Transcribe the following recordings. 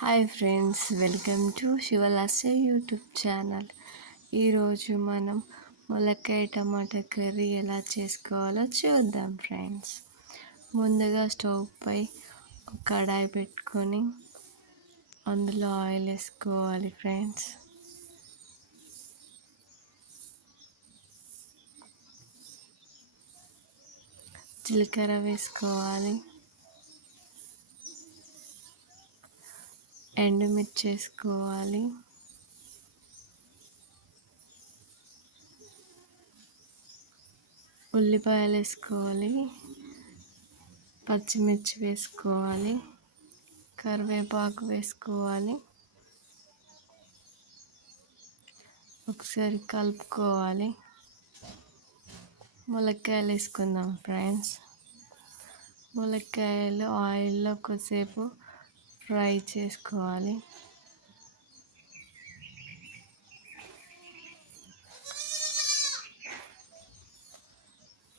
Hi friends welcome to Sivalasya YouTube channel. ఈరోజు మనం ములక్కాయ టమాటా కర్రీ ఎలా చేసుకోవాలో చూద్దాం ఫ్రెండ్స్. ముందుగా స్టవ్ పై కడాయి పెట్టుకొని అందులో ఆయిల్ వేసుకోవాలి ఫ్రెండ్స్. జీలకర్ర వేసుకోవాలి. ఎండుమిర్చి వేసుకోవాలి ఉల్లిపాయలు వేసుకోవాలి పచ్చిమిర్చి వేసుకోవాలి. కరివేపాకు వేసుకోవాలి. ఒకసారి కలుపుకోవాలి. ములక్కాయలు వేసుకుందాం ఫ్రెండ్స్. ములక్కాయలు ఆయిల్లో కొద్దిసేపు ఫ్రై చేసుకోవాలి.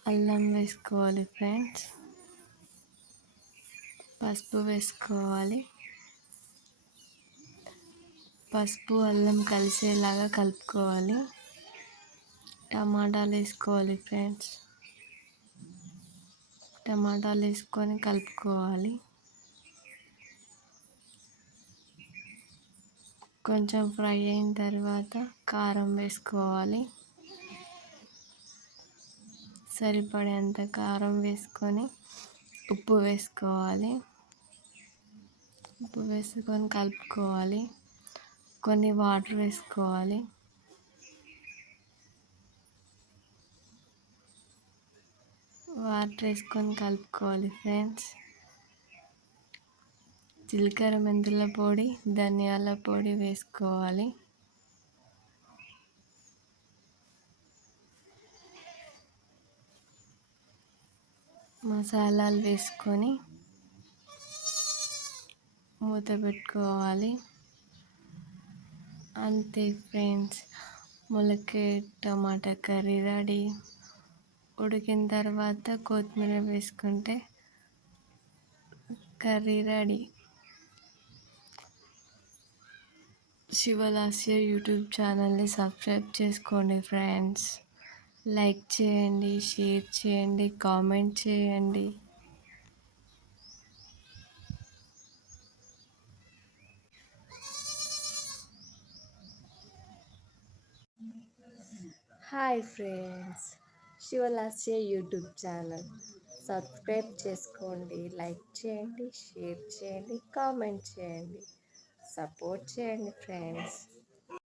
అల్లం వేసుకోవాలి ఫ్రెండ్స్. పసుపు వేసుకోవాలి. పసుపు అల్లం కలిసేలాగా కలుపుకోవాలి. టమాటాలు వేసుకోవాలి ఫ్రెండ్స్. టమాటాలు వేసుకొని కలుపుకోవాలి. కొంచెం ఫ్రై అయిన తర్వాత కారం వేసుకోవాలి. సరిపడేంత కారం వేసుకొని ఉప్పు వేసుకోవాలి. ఉప్పు వేసుకొని కలుపుకోవాలి. కొన్ని వాటర్ వేసుకోవాలి. వాటర్ వేసుకొని కలుపుకోవాలి ఫ్రెండ్స్. జీలకర్ర మెంతుల పొడి ధనియాల పొడి వేసుకోవాలి. మసాలాలు వేసుకొని మూత పెట్టుకోవాలి. అంతే ఫ్రెండ్స్ ములక్కాయ టమాటా కర్రీ రెడీ. ఉడికిన తర్వాత కొత్తిమీర వేసుకుంటే కర్రీ రెడీ. శివలాస్య యూట్యూబ్ ఛానల్ని సబ్స్క్రైబ్ చేసుకోండి ఫ్రెండ్స్. లైక్ చేయండి షేర్ చేయండి కామెంట్ చేయండి. Hi friends Sivalasya YouTube channel. Subscribe చేసుకోండి లైక్ చేయండి షేర్ చేయండి కామెంట్ చేయండి. సపోర్ట్ చేయండి ఫ్రెండ్స్